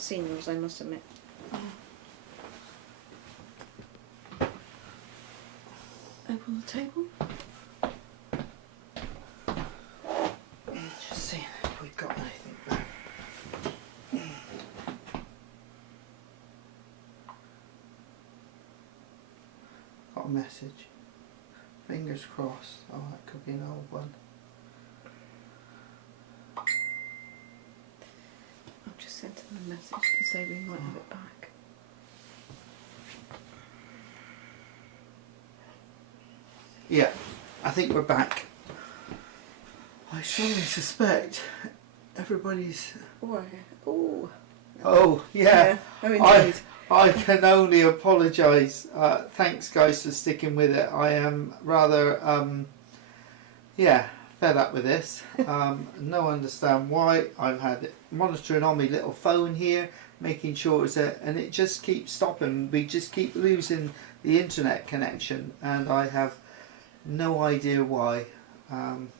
haven't seen yours, I must admit. Open the table. Just seeing if we've got anything there. Got a message. Fingers crossed. Oh, that could be an old one. I've just sent him a message to say we might have it back. Yeah, I think we're back. I strongly suspect everybody's... Oh, yeah. Oh, indeed. I can only apologise. Thanks, guys, for sticking with it. I am rather, fed up with this. No understand why. I've had it monitoring on my little phone here, making sure it's there, and it just keeps stopping. We just keep losing the internet connection, and I have no idea why.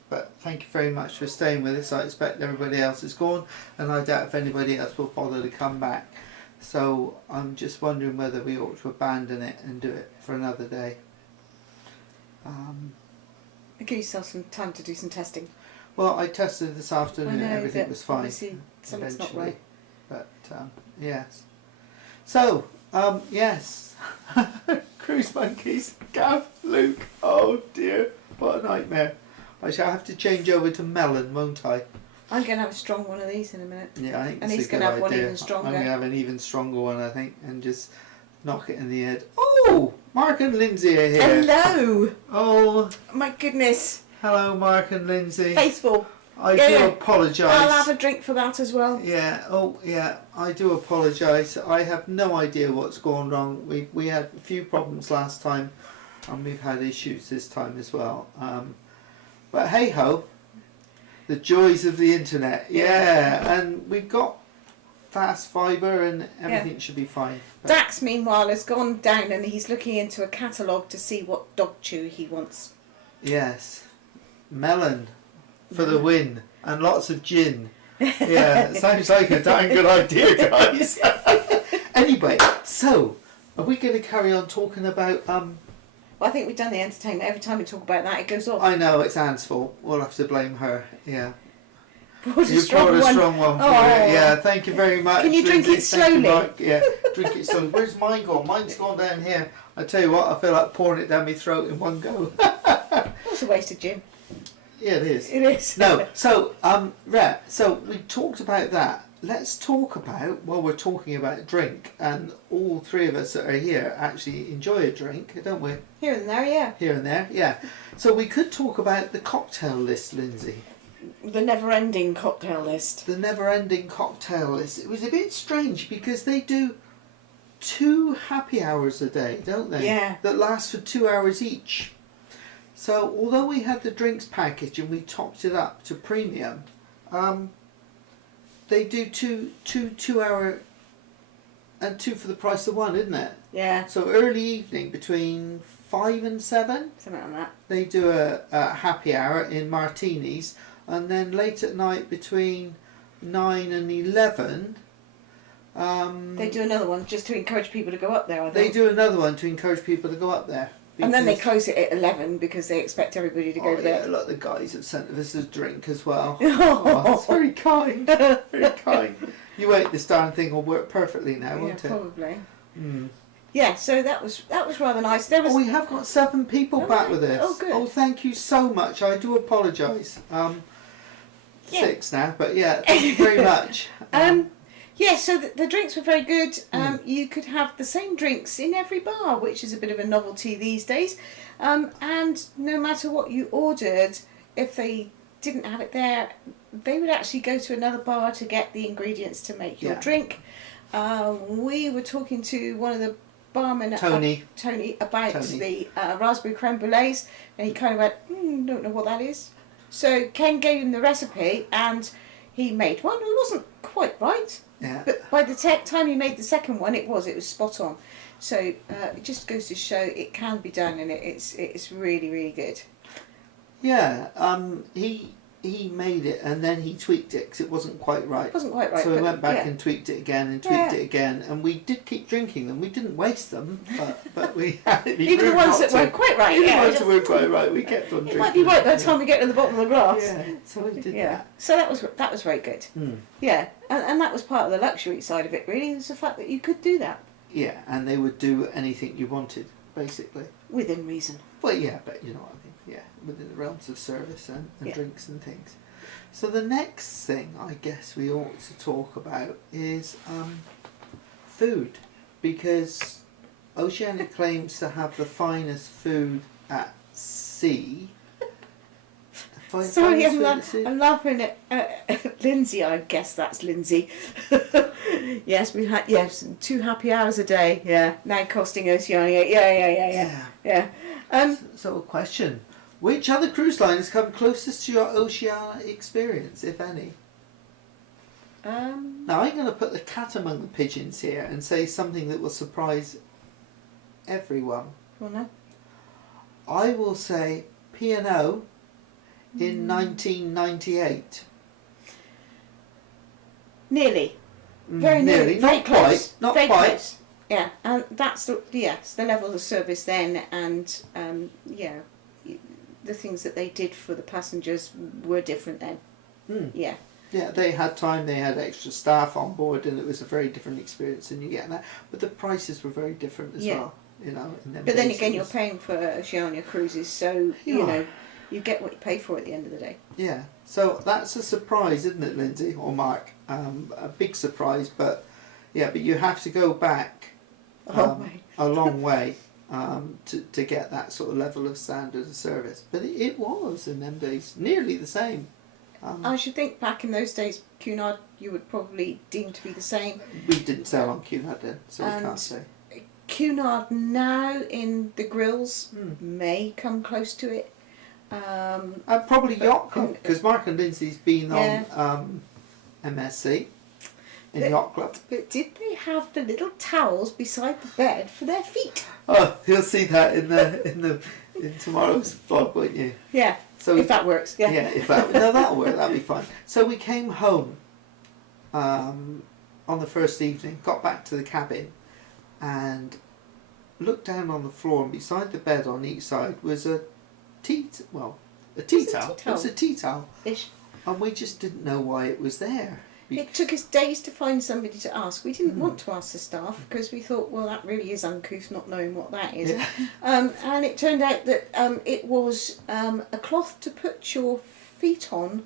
But thank you very much for staying with us. I expect everybody else is gone, and I doubt if anybody else will bother to come back. So I'm just wondering whether we ought to abandon it and do it for another day. Give yourself some time to do some testing. Well, I tested this afternoon and everything was fine. Obviously something's not right. But yes. So, yes. Cruise monkeys, Gav, Luke. Oh dear, what a nightmare. I shall have to change over to melon, won't I? I'm going to have a strong one of these in a minute. Yeah, I think and it's he's a good going to have one idea. even stronger. I'm going to have an even stronger one, I think, and just knock it in the head. Oh, Mark and Lindsay are here. Hello. Oh, my goodness. Hello, Mark and Lindsay. Faithful. I do apologise. I'll have a drink for that as well. Yeah. Oh, yeah. I do apologise. I have no idea what's gone wrong. We had a few problems last time, and we've had issues this time as well. But hey ho. The joys of the internet, yeah, and we've got fast fibre and everything should be fine. But Dax, meanwhile, has gone down and he's looking into a catalogue to see what dog chew he wants. yes, melon for the win and lots of gin. Yeah, sounds like a damn good idea, guys. Anyway, so are we going to carry on talking about Well, I think we've done the entertainment. Every time we talk about that, it goes off. I know, it's Anne's fault. We'll have to blame her. Yeah. You poured a strong one for it. Yeah, thank you very much. Can you drink Lindsay. it slowly? Thank you, Mark. Yeah, drink it slowly. Where's mine gone? Mine's gone down here. I tell you what, I feel like pouring it down my throat in one go. That's a waste of gin. Yeah, it is. It is. No, so so we talked about that. Let's talk about, well, we're talking about drink, and all three of us that are here actually enjoy a drink, don't we? Here and there, yeah. Here and there, yeah. So we could talk about the cocktail list, Lindsay. The never-ending cocktail list. The never-ending cocktail list. It was a bit strange because they do 2 happy hours a day, don't they? Yeah. That last for 2 hours each. So although we had the drinks package and we topped it up to premium, they do two hour and 2 for the price of 1, isn't it? Yeah. So early evening between 5 and 7. Something like that. They do a happy hour in martinis, and then late at night between 9 and 11. They do another one just to encourage people to go up there, I think. They do another one to encourage people to go up there. And then they close it at 11 because they expect everybody to go to bed. Yeah, look, the guys have sent us a drink as well. Oh, that's very kind. Very kind. You wait, this darn thing will work perfectly now, won't it? Probably. Mm. Yeah, so that was rather nice. There was. Oh, we have got 7 people back with us. Oh, good. Oh, thank you so much. I do apologise. 6 now, but yeah, thank you very much. Yeah, so the drinks were very good. You could have the same drinks in every bar, which is a bit of a novelty these days. And no matter what you ordered, if they didn't have it there, they would actually go to another bar to get the ingredients to make your drink. We were talking to one of the barmen, Tony, about the raspberry creme brulees, and he kind of went, don't know what that is. So Ken gave him the recipe, and he made one. It wasn't quite right. Yeah. But by the time he made the second one, it was spot on. So it just goes to show it can be done, and it's really, really good. Yeah, he he made it and then he tweaked it because it wasn't quite right. It wasn't quite right. So we went back yeah. and tweaked it again and tweaked it again, and we did keep drinking them. We didn't waste them, but we had it. Even the ones that weren't quite right. Even Yeah, the ones that weren't quite right, we kept on drinking. It might be right by the time we get to the bottom of the glass. Yeah, so we did that. So that was very good. Mm. Yeah, and that was part of the luxury side of it. Really, is the fact that you could do that Yeah, and they would do anything you wanted, basically. within reason. Well, yeah, but you know what I mean. Yeah, within the realms of service and Yeah. drinks and things. So the next thing I guess we ought to talk about is food, because Oceania claims to have the finest food at sea. Sorry, Finest food at sea? I'm laughing at Lindsay. I guess that's Lindsay. Yes, we've had 2 happy hours a day. Yeah, now costing Oceania. Yeah. So a question: which other cruise lines come closest to your Oceania experience, if any? Now I'm going to put the cat among the pigeons here and say something that will surprise everyone. Well, no. I will say P&O in 1998. Very nearly. Very Not close. quite. Not very quite. Close. Yeah, and that's the level of service then, and the things that they did for the passengers were different then. Yeah. Yeah, they had time, they had extra staff on board, and it was a very different experience than you get now. But the prices were very different as well, you know. In them But then days again, it you're was- paying for Oceania cruises, so you know you get what you pay for at the end of the day. Yeah, so that's a surprise, isn't it, Lindsay or Mark? A big surprise, but you have to go back a long way to get that sort of level of standard of service. But it was in them days nearly the same. I should think back in those days, Cunard, you would probably deem to be the same. We didn't sail on Cunard then, so we can't say. Cunard now in the grills may come close to it. And probably Yacht Club, because Mark and Lindsay's been on MSC in Yacht Club. But did they have the little towels beside the bed for their feet? Oh, you'll see that in tomorrow's vlog, won't you? Yeah. So if that works, if that'll work, that'll be fine. So we came home on the first evening, got back to the cabin, and looked down on the floor, and beside the bed on each side was a tea towel. It was a tea towel. Ish. And we just didn't know why it was there. It took us days to find somebody to ask. We didn't want to ask the staff because we thought, well, that really is uncouth, not knowing what that is. Yeah. And it turned out that it was a cloth to put your feet on.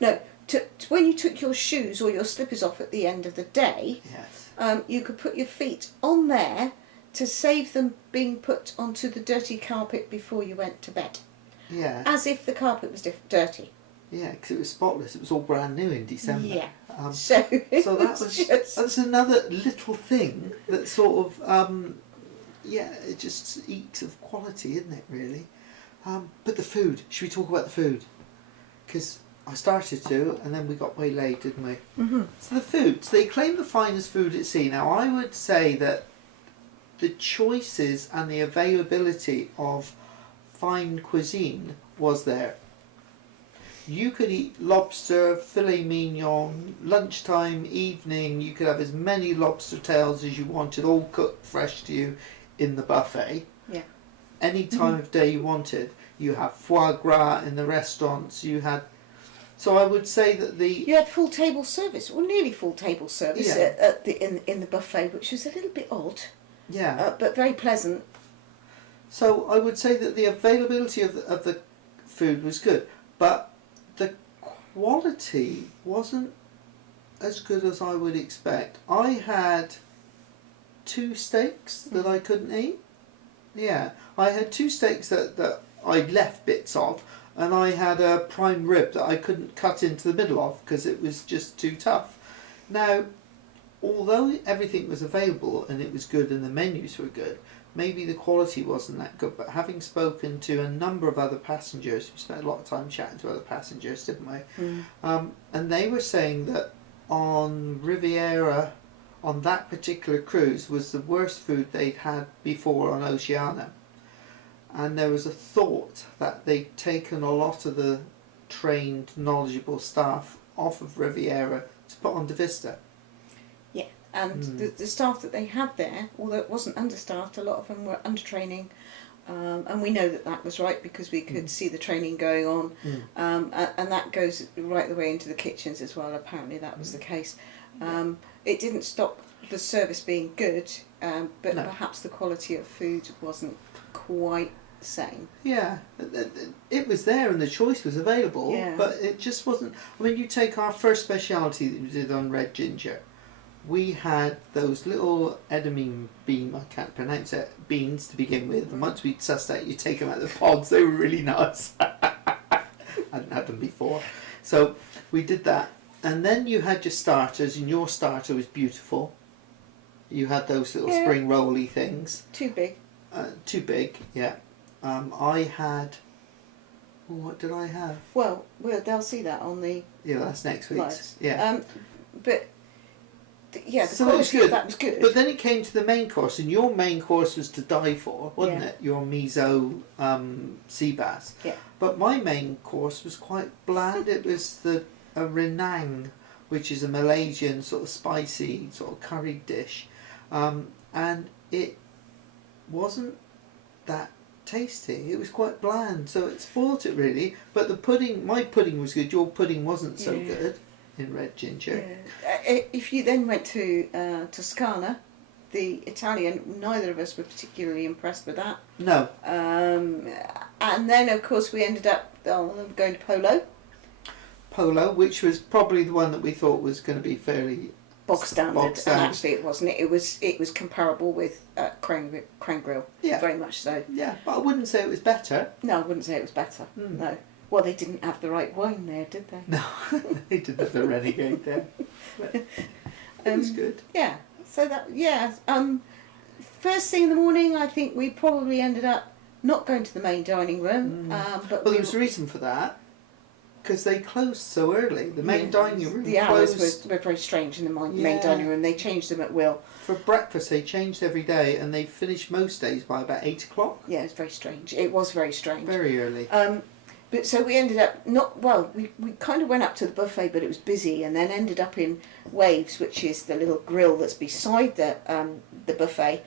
No, to when you took your shoes or your slippers off at the end of the day, Yes. you could put your feet on there to save them being put onto the dirty carpet before you went to bed. Yeah. As if the carpet was dirty. Yeah, because it was spotless. It was all brand new in December. Yeah. So that was that's another little thing that sort of it just eats of quality, isn't it? Really. But the food. Should we talk about the food? Because I started to, and then we got way late, didn't we? Mm-hmm. So the food. So they claim the finest food at sea. Now I would say that the choices and the availability of fine cuisine was there. You could eat lobster, filet mignon, lunchtime, evening. You could have as many lobster tails as you wanted, all cooked fresh to you in the buffet. Yeah. Any time of day you wanted. You have foie gras in the restaurants. You had. So I would say that you had full table service, or nearly full table service in the buffet, which was a little bit odd. Yeah. But very pleasant. So I would say that the availability of the food was good, but the quality wasn't as good as I would expect. I had 2 steaks that I couldn't eat. Yeah, I had 2 steaks that I left bits of, and I had a prime rib that I couldn't cut into the middle of because it was just too tough. Now, although everything was available and it was good and the menus were good, maybe the quality wasn't that good, but having spoken to a number of other passengers, we spent a lot of time chatting to other passengers, didn't we? And they were saying that on Riviera, on that particular cruise, was the worst food they'd had before on Oceania. And there was a thought that they'd taken a lot of the trained, knowledgeable staff off of Riviera to put onto Vista. Yeah, and the staff that they had there, although it wasn't understaffed, a lot of them were under training. And we know that was right because we could see the training going on, and that goes right the way into the kitchens as well. Apparently that was the case. It didn't stop the service being good, but perhaps the quality of food wasn't quite the same. Yeah, it was there and the choice was available, but it just wasn't. I mean, you take our first speciality that we did on red ginger. We had those little edamame bean, I can't pronounce it, beans to begin with, and once we'd sussed out, you take them out of the pods, they were really nice. I hadn't had them before. So we did that. And then you had your starters, and your starter was beautiful. You had those little spring rolly things. Too big. Too big, yeah. I had... what did I have? Well, they'll see that on the... Yeah, that's next week's. Lives. Yeah. But... yeah, the so quality it was of that was good. But then it came to the main course, and your main course was to die for, wasn't it? Your miso sea bass. Yeah. But my main course was quite bland. It was a renang, which is a Malaysian sort of spicy sort of curry dish, and it wasn't that tasty. It was quite bland, so it spoilt it really. But the pudding, my pudding was good. Your pudding wasn't so good. In red ginger. Yeah. If you then went to Toscana, the Italian, neither of us were particularly impressed with that. No. And then, of course, we ended up going to Polo. Polo, which was probably the one that we thought was going to be fairly bog standard. And actually, it wasn't. It was comparable with Crane Grill. Yeah. Very much so. Yeah, but I wouldn't say it was better. No, I wouldn't say it was better. No. Well, they didn't have the right wine there, did they? No, they didn't have the Renegade there. But it was good. Yeah. So first thing in the morning, I think we probably ended up not going to the main dining room. But there was a reason for that, because they closed so early. The main dining room the hours were very strange in the main dining room. They changed them at will. For breakfast, they changed every day, and they finished most days by about 8 o'clock. Yeah, it's very strange. It was very strange. Very early. But so we ended up we kind of went up to the buffet, but it was busy, and then ended up in Waves, which is the little grill that's beside the buffet,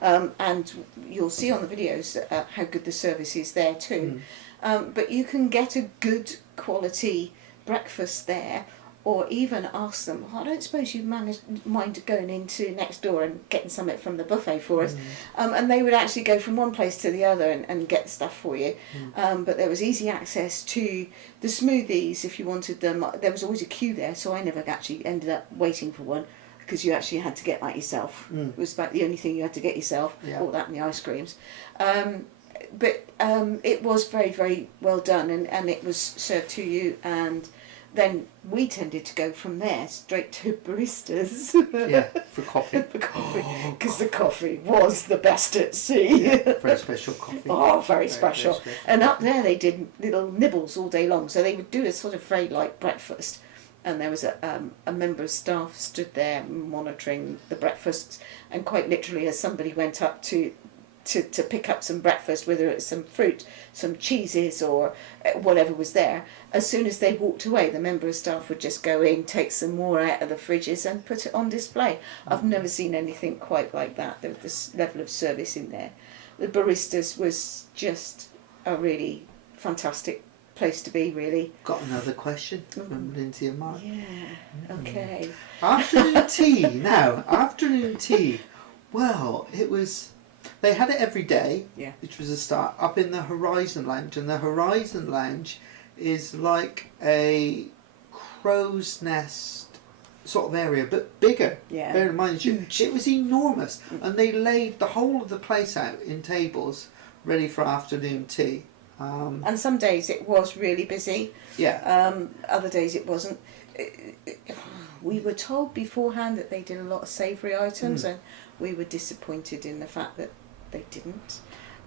and you'll see on the videos how good the service is there too. But you can get a good quality breakfast there, or even ask them. I don't suppose you mind going into next door and getting something from the buffet for us, and they would actually go from one place to the other and get stuff for you. But there was easy access to the smoothies if you wanted them. There was always a queue there, so I never actually ended up waiting for one, because you actually had to get that yourself. It was about the only thing you had to get yourself. All that and the ice creams. But it was very, very well done, and it was served to you, and then we tended to go from there straight to baristas. For coffee. Because the coffee was the best at sea. Very special coffee. Oh, very special. Very special. And up there they did little nibbles all day long, so they would do a sort of very light breakfast. And there was a member of staff stood there monitoring the breakfasts, and quite literally, as somebody went up to pick up some breakfast, whether it's some fruit, some cheeses, or whatever was there, as soon as they walked away, the member of staff would just go in, take some more out of the fridges and put it on display. I've never seen anything quite like that. This level of service in there. The baristas was just a really fantastic place to be, really. Got another question from Lindsay and Mark. Yeah, okay. Afternoon tea. Now, afternoon tea. Well, it was... They had it every day, which was a start, up in the Horizon Lounge. And the Horizon Lounge is like a crow's nest sort of area, but bigger. Yeah. Bear in mind, it was enormous. And they laid the whole of the place out in tables ready for afternoon tea. And some days it was really busy. Yeah. Other days it wasn't. We were told beforehand that they did a lot of savoury items, and we were disappointed in the fact that they didn't.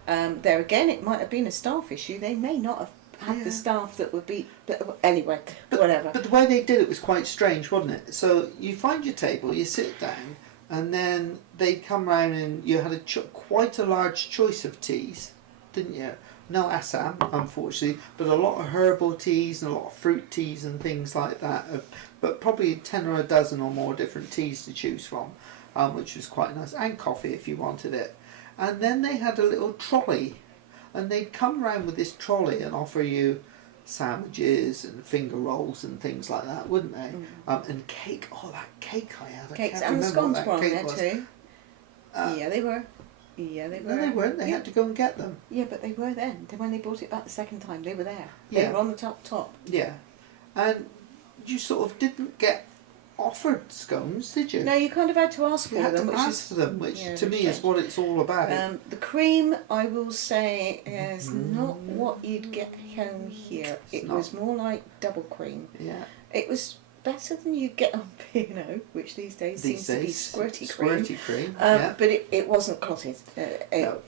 There again, it might have been a staff issue. They may not have had the staff that would be... But anyway, whatever. But the way they did it was quite strange, wasn't it? So you find your table, you sit down, and then they'd come round and you had quite a large choice of teas, didn't you? no Assam, unfortunately, but a lot of herbal teas and a lot of fruit teas and things like that. But probably 10 or a dozen or more different teas to choose from, which was quite nice, and coffee if you wanted it. And then they had a little trolley, and they'd come round with this trolley and offer you sandwiches and finger rolls and things like that, wouldn't they? And cake. Oh, that cake I had. Cakes I can't and the remember what scones that were on cake there was. too. Yeah, they were. Yeah, they were. No, they weren't. They Yeah. had to go and get them. Yeah, but they were then. Then when they brought it back the second time, they were there. They Yeah. were on the top. Yeah. And you sort of didn't get offered scones, did you? No, you kind of had to ask for You had them, to which ask for them, which yeah, to me strange. is what it's all about. The cream, I will say, is not what you'd get home here. It's It not. was more like double cream. Yeah. It was better than you get on P&O, which these days seems to be squirty cream. Squirty cream. Yeah. But it wasn't clotted. No.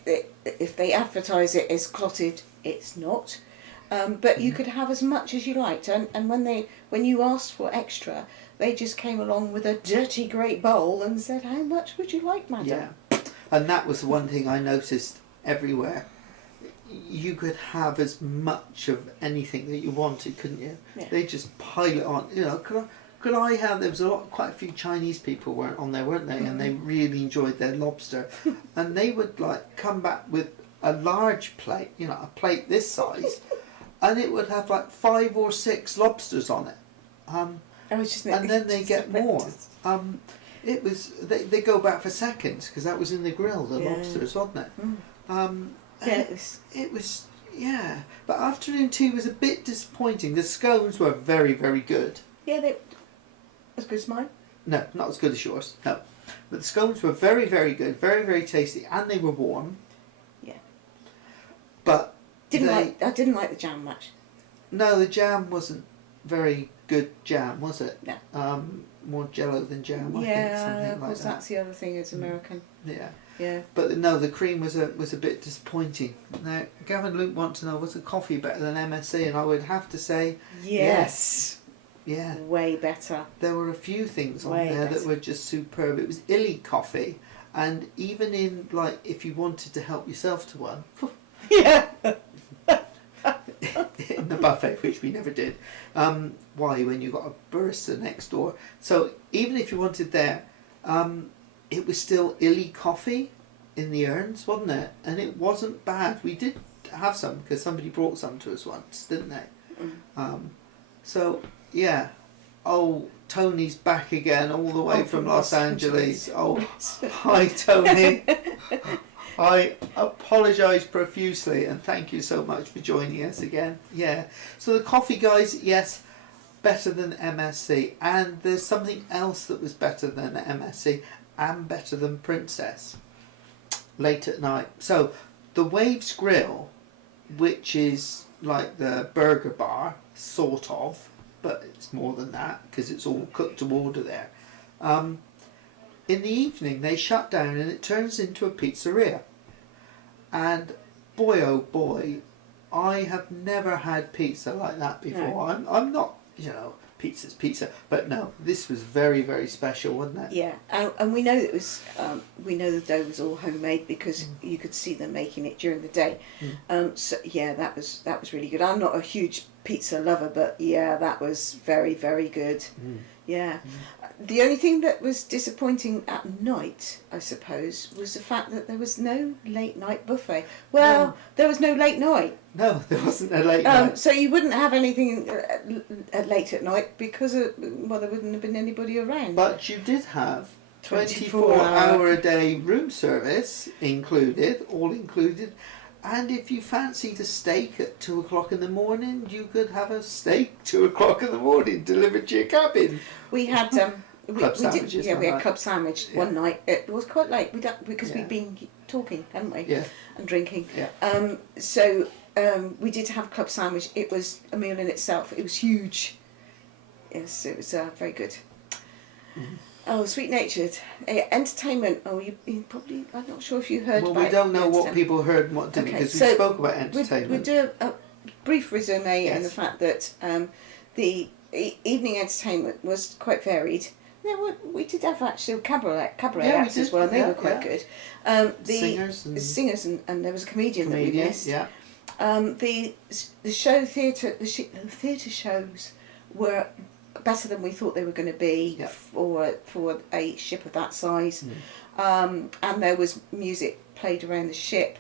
If they advertise it as clotted, it's not. But you could have as much as you liked, and when you asked for extra, they just came along with a dirty great bowl and said, "How much would you like, madam?" Yeah. And that was the one thing I noticed everywhere. You could have as much of anything that you wanted, couldn't you? Yeah. They just pile it on. You know, could I have? There was quite a few Chinese people weren't on there, weren't they? And they really enjoyed their lobster, and they would like come back with a large plate, you know, a plate this size, and it would have like 5 or 6 lobsters on it. And then they get more. It was they go back for seconds because that was in the grill, the lobsters, wasn't it? Yeah, it was yeah. But afternoon tea was a bit disappointing. The scones were very, very good. yeah, they as good as mine. No, not as good as yours. No, but the scones were very, very good, very, very tasty, and they were warm. Yeah. But I didn't like the jam much. no, the jam wasn't very good jam, was it? No. More jello than jam. I think, Yeah, something of like course that. that's the other thing. It's American. Yeah. Yeah. But no, the cream was a bit disappointing. Now, Gavin and Luke want to know, was the coffee better than MSC? And I would have to say, Yes. yeah. Way better. There were a few things on Way there better. that were just superb. It was illy coffee, and even in like if you wanted to help yourself to one, Yeah. in the buffet, which we never did. Why? When you got a barista next door. So even if you wanted there, it was still illy coffee in the urns, wasn't it? And it wasn't bad. We did have some because somebody brought some to us once, didn't they? So yeah. Oh, Tony's back again, all the way from Los Angeles. Oh, hi Tony. I apologise profusely and thank you so much for joining us again. Yeah. So the coffee, guys, yes, better than MSC. And there's something else that was better than MSC and better than Princess. Late at night. So the Waves Grill, which is like the burger bar, sort of, but it's more than that because it's all cooked to order there. In the evening they shut down and it turns into a pizzeria. And boy oh boy, I have never had pizza like that before. No. I'm not, you know, pizza's pizza, but no, this was very, very special, wasn't it? Yeah, and we know it was. We know the dough was all homemade because you could see them making it during the day. So yeah, that was really good. I'm not a huge pizza lover, but yeah, that was very, very good. Yeah. The only thing that was disappointing at night, I suppose, was the fact that there was no late night buffet. Well, No. there was no late night. No, there wasn't a late night. So you wouldn't have anything late at night because there wouldn't have been anybody around. But you did have 24 24-hour a day room service included, all included. And if you fancied a steak at 2 o'clock in the morning, you could have a steak 2 o'clock in the morning delivered to your cabin. We had Club sandwiches, we had like club sandwich Yeah. one night. It was quite late because Yeah. we'd been talking, hadn't we? Yeah. And drinking. Yeah. So we did have club sandwich. It was a meal in itself. It was huge. Yes, it was very good. Oh, sweet natured entertainment. Oh, you probably. I'm not sure if you heard. Well, about we don't know what entertainment. people heard and what didn't Okay, because so we spoke about We'll entertainment. do a brief resume and Yes. the fact that the evening entertainment was quite varied. We did have actually cabaret Yeah, we acts as did. well, and they Yeah, were quite yeah. good. The Singers and singers and there was a comedian that we comedians, missed. yeah. The theatre shows were better than we thought they were going to be for a ship of that size. And there was music played around the ship,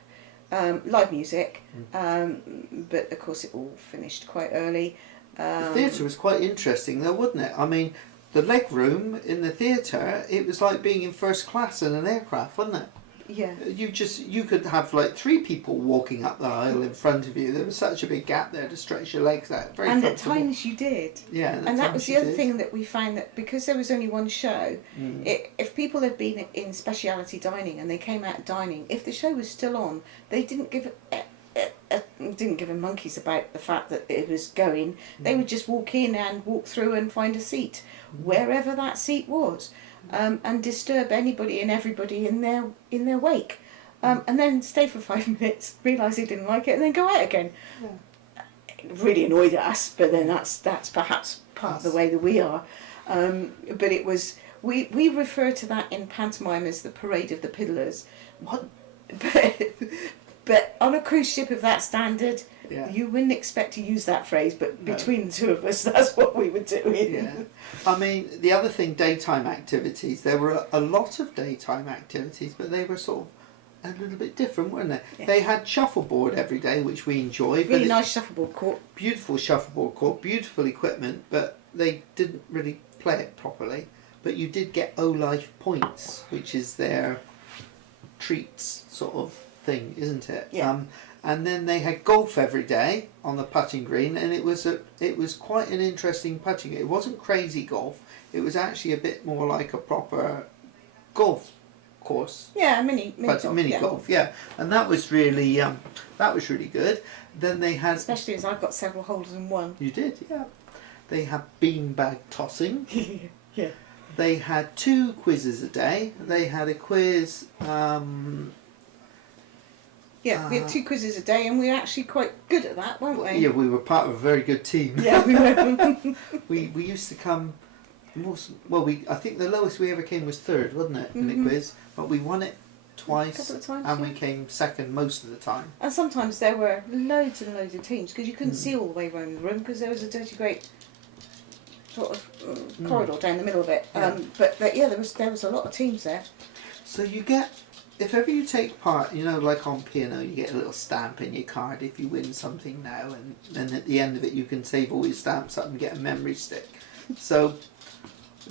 live music, but of course it all finished quite early. The theatre was quite interesting though, wasn't it? I mean, the leg room in the theatre, it was like being in first class in an aircraft, wasn't it? Yeah. You could have like 3 people walking up the aisle in front of you. There was such a big gap there to stretch your legs out. Very and at times you did. Yeah. And that was the other thing that we found, that because there was only one show, if people had been in speciality dining and they came out of dining, if the show was still on, they didn't give a monkeys about the fact that it was going. They would just walk in and walk through and find a seat wherever that seat was. And disturb anybody and everybody in their wake, and then stay for 5 minutes, realise they didn't like it, and then go out again. Yeah. It really annoyed us, but then that's perhaps part of the way that we are. But it was we refer to that in pantomime as the parade of the piddlers. What? But on a cruise ship of that standard, yeah. You wouldn't expect to use that phrase, but between the two of us, that's what we were doing. Yeah. I mean, the other thing, daytime activities. There were a lot of daytime activities, but they were sort of a little bit different, weren't they? Yeah. They had shuffleboard every day, which we enjoyed. Really nice shuffleboard court. Beautiful shuffleboard court, beautiful equipment, but they didn't really play it properly. But you did get O-Life points, which is their treats sort of thing, isn't it? Yeah. And then they had golf every day on the putting green, and it was quite an interesting putting. It wasn't crazy golf. It was actually a bit more like a proper golf course. Yeah, mini golf. Yeah, and that was really good. Then they had, especially as I've got several holes in one. You did, yeah. They had beanbag tossing. Yeah. They had 2 quizzes a day. They had a quiz. Yeah, we had 2 quizzes a day, and we were actually quite good at that, weren't we? Yeah, we were part of a very good team. Yeah, we were. we used to come. I think the lowest we ever came was 3rd, wasn't it, in the quiz? But we won it twice, a couple of times, and we came 2nd most of the time. And sometimes there were loads and loads of teams, because you couldn't see all the way around the room, because there was a dirty great sort of corridor down the middle of it. Yeah. But yeah, there was a lot of teams there. So you get, if ever you take part, like on piano, you get a little stamp in your card if you win something now, and then at the end of it you can save all your stamps up and get a memory stick. So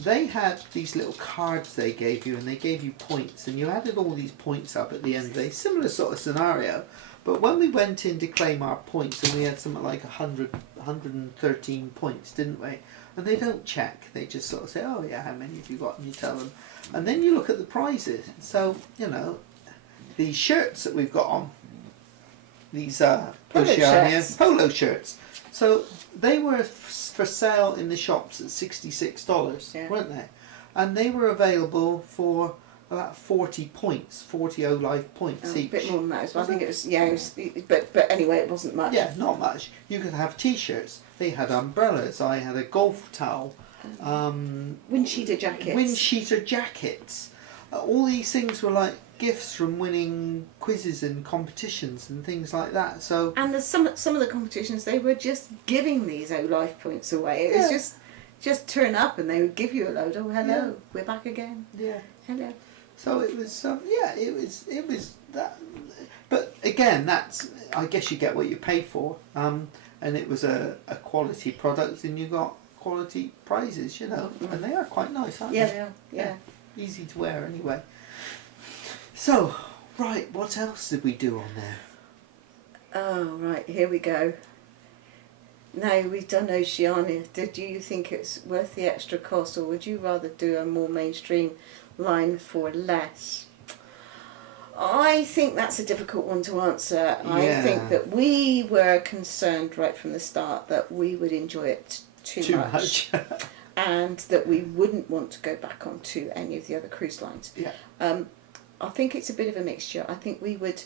they had these little cards they gave you, and they gave you points, and you added all these points up at the end of the day. Similar sort of scenario, but when we went in to claim our points, and we had something like 113 points, didn't we? And they don't check, they just sort of say, oh yeah, how many have you got, and you tell them. And then you look at the prizes. So, these shirts that we've got on, these Oceania polo shirts. So they were for sale in the shops at $66, weren't they? And they were available for about 40 points, 40 O-Life points each. A bit more than that as well. I think it was, but anyway, it wasn't much. Yeah, not much. You could have t-shirts. They had umbrellas. I had a golf towel. Windsheeter jackets. All these things were like gifts from winning quizzes and competitions and things like that. So and some of the competitions, they were just giving these O-Life points away. It was just turn up and they would give you a load. Oh, hello, we're back again. Yeah, hello. So it was it was that. But again, that's, I guess you get what you pay for. And it was a quality product, and you got quality prizes, and they are quite nice, aren't they? Yeah, they are. Yeah. Easy to wear anyway. So, right, what else did we do on there? Oh, right, here we go. Now we've done Oceania. Do you think it's worth the extra cost, or would you rather do a more mainstream line for less? I think that's a difficult one to answer. Yeah. I think that we were concerned right from the start that we would enjoy it too much. And that we wouldn't want to go back onto any of the other cruise lines. Yeah. I think it's a bit of a mixture. I think we would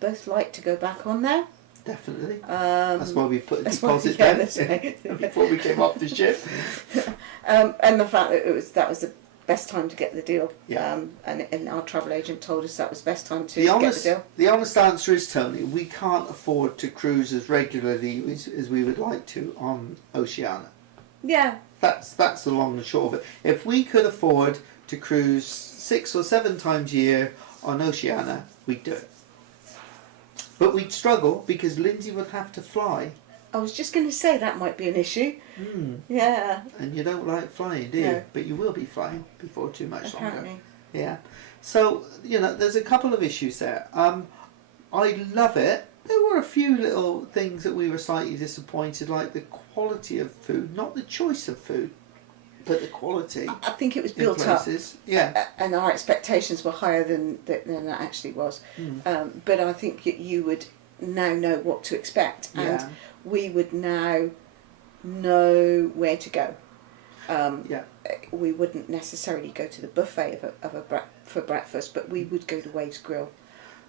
both like to go back on there. Definitely. That's why we put a deposit down before we came off the ship. And the fact that that was best time to get the deal. Yeah. And our travel agent told us that was the best time to The get honest, the deal. the honest answer is, Tony, we can't afford to cruise as regularly as we would like to on Oceania. Yeah. That's the long and short of it. If we could afford to cruise 6 or 7 times a year on Oceania, we'd do it. But we'd struggle because Lindsay would have to fly. I was just going to say that might be an issue. Yeah. And you don't like flying, do you? No. But you will be flying before too much Apparently. longer. Yeah. So, there's a couple of issues there. I love it. There were a few little things that we were slightly disappointed, like the quality of food, not the choice of food, but the quality. I think it was built up. Yeah. And our expectations were higher than it actually was. But I think you would now know what to expect. And Yeah. we would now know where to go. We wouldn't necessarily go to the buffet for breakfast, but we would go to Waves Grill.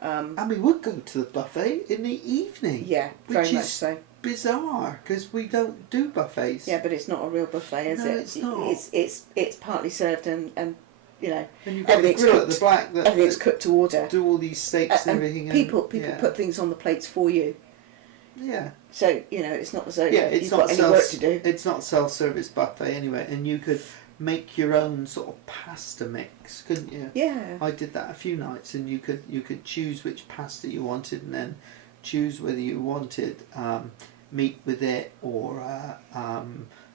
And we would go to the buffet in the evening. Yeah, very much so. Bizarre, because we don't do buffets. Yeah, but it's not a real buffet, is No, it? it's not. It's partly served and And you've got the grill at the back that everything's cooked to order. do all these steaks and everything. People yeah. put things on the plates for you. Yeah. So, it's not as though It's you've not got any work to do. It's not self-service buffet anyway, and you could make your own sort of pasta mix, couldn't you? Yeah. I did that a few nights, and you could choose which pasta you wanted, and then choose whether you wanted meat with it, or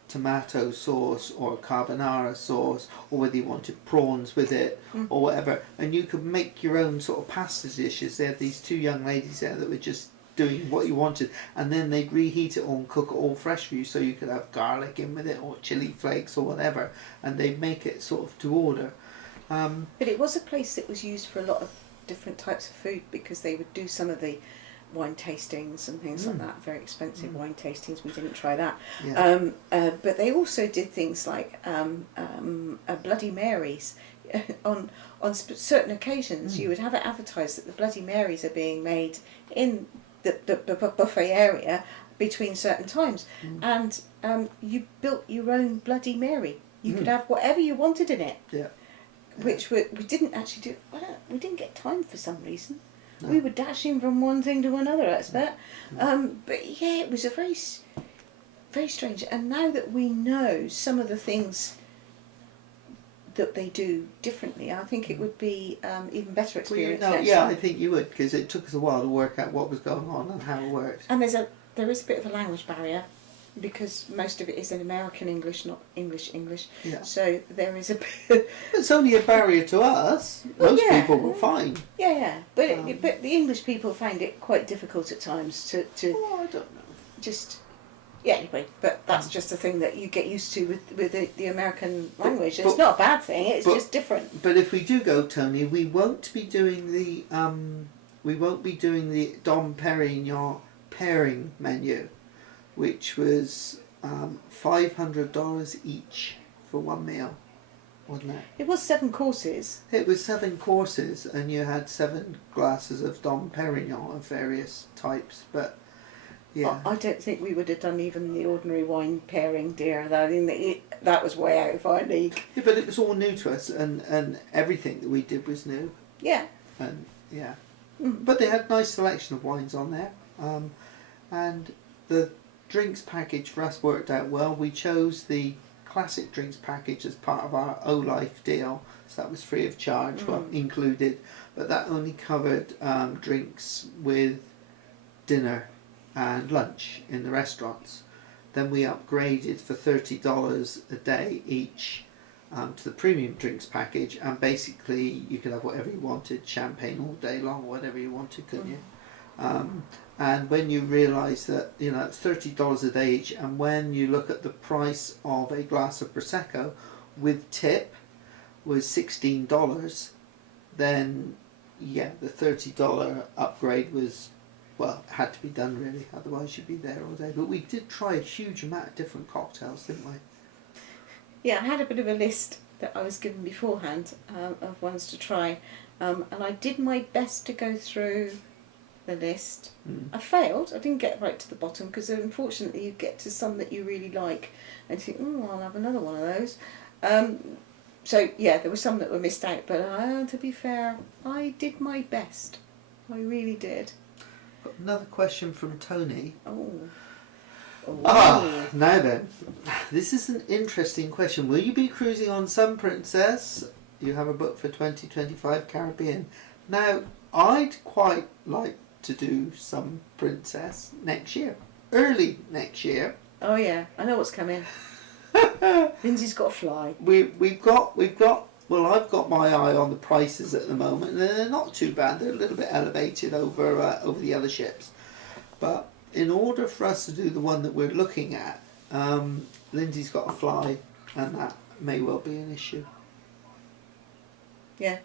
tomato sauce, or carbonara sauce, or whether you wanted prawns with it, or whatever. And you could make your own sort of pasta dishes. They had these 2 young ladies there that were just doing what you wanted, and then they'd reheat it all and cook it all fresh for you, so you could have garlic in with it, or chili flakes, or whatever, and they'd make it sort of to order. But it was a place that was used for a lot of different types of food, because they would do some of the wine tastings and things like that, very expensive wine tastings. We didn't try that. Yeah. But they also did things like Bloody Marys. On certain occasions, you would have it advertised that the Bloody Marys are being made in the buffet area between certain times, and you built your own Bloody Mary. You could have whatever you wanted in it. Yeah. Which we didn't actually do. We didn't get time for some reason. No. We were dashing from one thing to another, I expect. But yeah, it was a very, very strange. And now that we know some of the things that they do differently, I think it would be even better experience. I think you would, because it took us a while to work out what was going on and how it worked. And there is a bit of a language barrier, because most of it is in American English, not English. Yeah. So there is a bit. It's only a barrier to us. Most people were fine. Yeah. But the English people find it quite difficult at times to Oh, I don't know. just. Yeah, anyway, but that's just a thing that you get used to with the American language. It's not a bad thing. It's just different. But if we do go, Tony, we won't be doing the Dom Perignon pairing menu, which was $500 each for one meal, wasn't it? It was 7 courses. It was 7 courses, and you had 7 glasses of Dom Perignon of various types, but. Yeah. I don't think we would have done even the ordinary wine pairing, dear. I think that was way out of our league. Yeah, but it was all new to us, and everything that we did was new. Yeah. And yeah. But they had nice selection of wines on there. And the drinks package for us worked out well. We chose the classic drinks package as part of our O-Life deal, so that was free of charge, well included, but that only covered drinks with dinner and lunch in the restaurants. Then we upgraded for $30 a day each to the premium drinks package, and basically you could have whatever you wanted, champagne all day long, whatever you wanted, couldn't you? And when you realise that it's $30 a day each, and when you look at the price of a glass of Prosecco with tip was $16, then yeah, the $30 upgrade was, well, it had to be done really, otherwise you'd be there all day. But we did try a huge amount of different cocktails, didn't we? Yeah, I had a bit of a list that I was given beforehand of ones to try, and I did my best to go through the list. I failed. I didn't get right to the bottom, because unfortunately you get to some that you really like and think, I'll have another one of those. So yeah, there were some that were missed out, but to be fair, I did my best. I really did. Got another question from Tony. Oh. Now then, this is an interesting question. Will you be cruising on Sun Princess? You have a book for 2025 Caribbean. Now, I'd quite like to do Sun Princess next year, early next year. Oh yeah, I know what's coming. Lindsay's got to fly. We've got. Well, I've got my eye on the prices at the moment, and they're not too bad. They're a little bit elevated over the other ships, but in order for us to do the one that we're looking at, Lindsay's got to fly, and that may well be an issue. Yeah.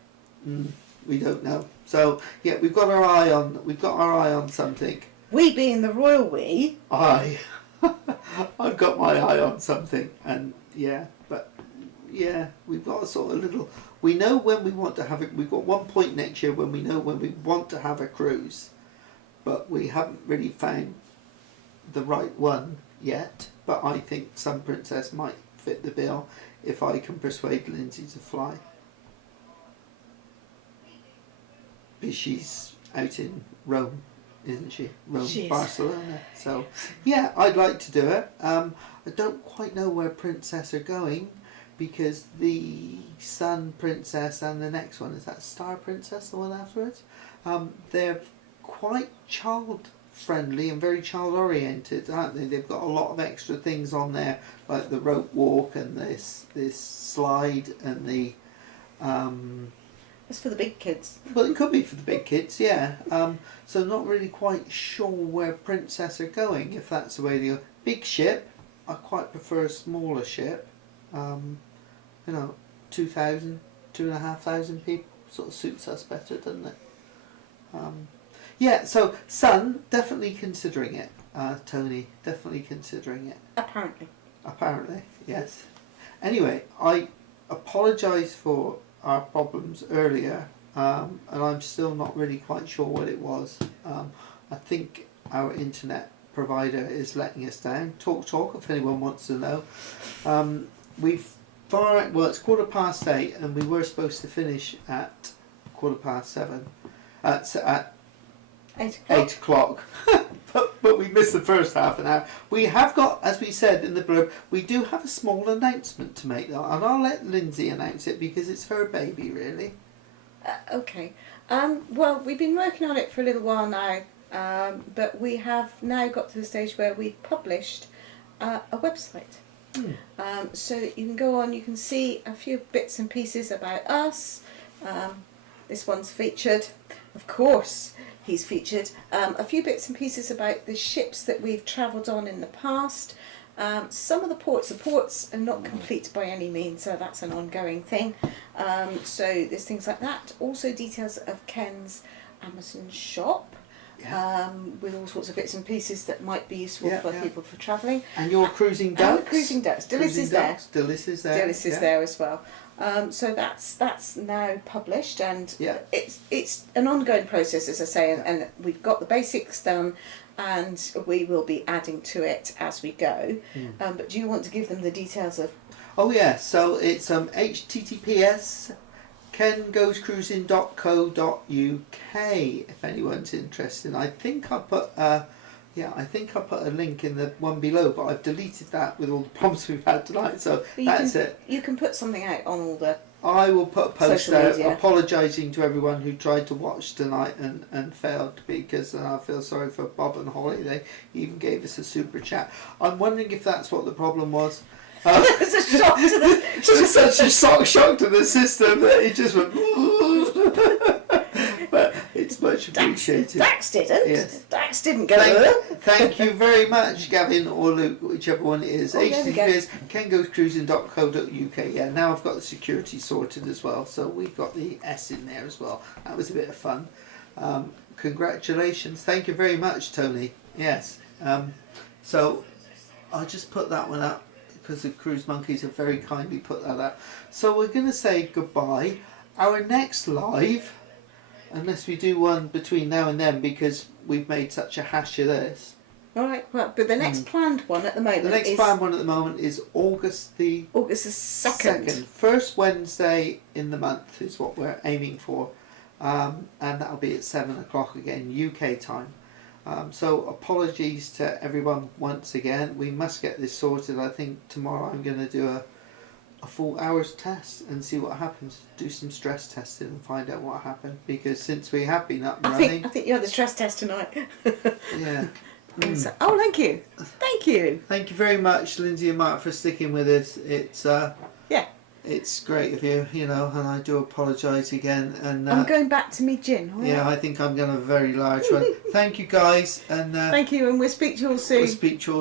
We don't know. So yeah, we've got our eye on something. We being the royal we. I've got my eye on something, and yeah, but yeah, we've got a sort of little. We know when we want to have it. We've got one point next year when we know when we want to have a cruise, but we haven't really found the right one yet. But I think Sun Princess might fit the bill if I can persuade Lindsay to fly. Because she's out in Rome, isn't she? Rome, She is. Barcelona. So yeah, I'd like to do it. I don't quite know where Princess are going, because the Sun Princess and the next one, is that Star Princess, the one afterwards? They're quite child friendly and very child oriented, aren't they? They've got a lot of extra things on there, like the rope walk and this slide and the That's for the big kids. well, it could be for the big kids, yeah. So not really quite sure where Princess are going, if that's the way they go. Big ship, I quite prefer a smaller ship. 2,000, 2,500 people sort of suits us better, doesn't it? Yeah, so Sun, definitely considering it. Tony, definitely considering it. Apparently, yes. Anyway, I apologise for our problems earlier, and I'm still not really quite sure what it was. I think our internet provider is letting us down. Talk if anyone wants to know. It's 8:15, and we were supposed to finish at 7:15. At 8 o'clock. But we missed the first half an hour. We have got, as we said in the blurb, we do have a small announcement to make, though, and I'll let Lindsay announce it because it's her baby, really. Okay. Well, we've been working on it for a little while now, but we have now got to the stage where we've published a website. So that you can go on, you can see a few bits and pieces about us. This one's featured, of course. He's featured a few bits and pieces about the ships that we've travelled on in the past. Some of the ports are not complete by any means, so that's an ongoing thing. So there's things like that. Also details of Ken's Amazon shop, with all sorts of bits and pieces that might be useful for people for travelling. And your cruising ducks. And the cruising ducks. Dillis is there. Dillis is there. Dillis is there as well. So that's now published, and it's an ongoing process, as I say, and we've got the basics done, and we will be adding to it as we go. But do you want to give them the details of? Oh yeah, so it's https kengoescruising.co.uk if anyone's interested. I think I put a link in the one below, but I've deleted that with all the problems we've had tonight, so that's it. You can put something out on all the I will put a post social out media, apologising to everyone who tried to watch tonight and failed, because I feel sorry for Bob and Holly. They even gave us a super chat. I'm wondering if that's what the problem was. It's a shock to the It's just such a shock to the system that it just went. But it's much appreciated. Dax didn't. Yes. Dax didn't go. Thank you very much, Gavin or Luke, whichever one it is. HTTPS kengoescruising.co.uk. Yeah, now I've got the security sorted as well, so we've got the S in there as well. That was a bit of fun. Congratulations. Thank you very much, Tony. Yes. So I'll just put that one up, because the Cruise Monkeys have very kindly put that up. So we're going to say goodbye. Our next live, unless we do one between now and then because we've made such a hash of this, All right. Well, but the next planned one at the moment The next is planned one at the moment is August the August the 2nd. First Wednesday in the month is what we're aiming for, and that'll be at 7 o'clock again UK time. So apologies to everyone once again. We must get this sorted. I think tomorrow I'm going to do a full hour's test and see what happens. Do some stress testing and find out what happened, because since we have been up and running. I think you had the stress test tonight. Yeah. So, oh, thank you. Thank you. Thank you very much, Lindsay and Mark, for sticking with us. It's Yeah. It's great of you, you know, and I do apologise again. And I'm going back to me gin. All right? yeah, I think I'm going to have a very large one. Thank you, guys, and thank you, and we'll speak to you all soon. we'll speak to you all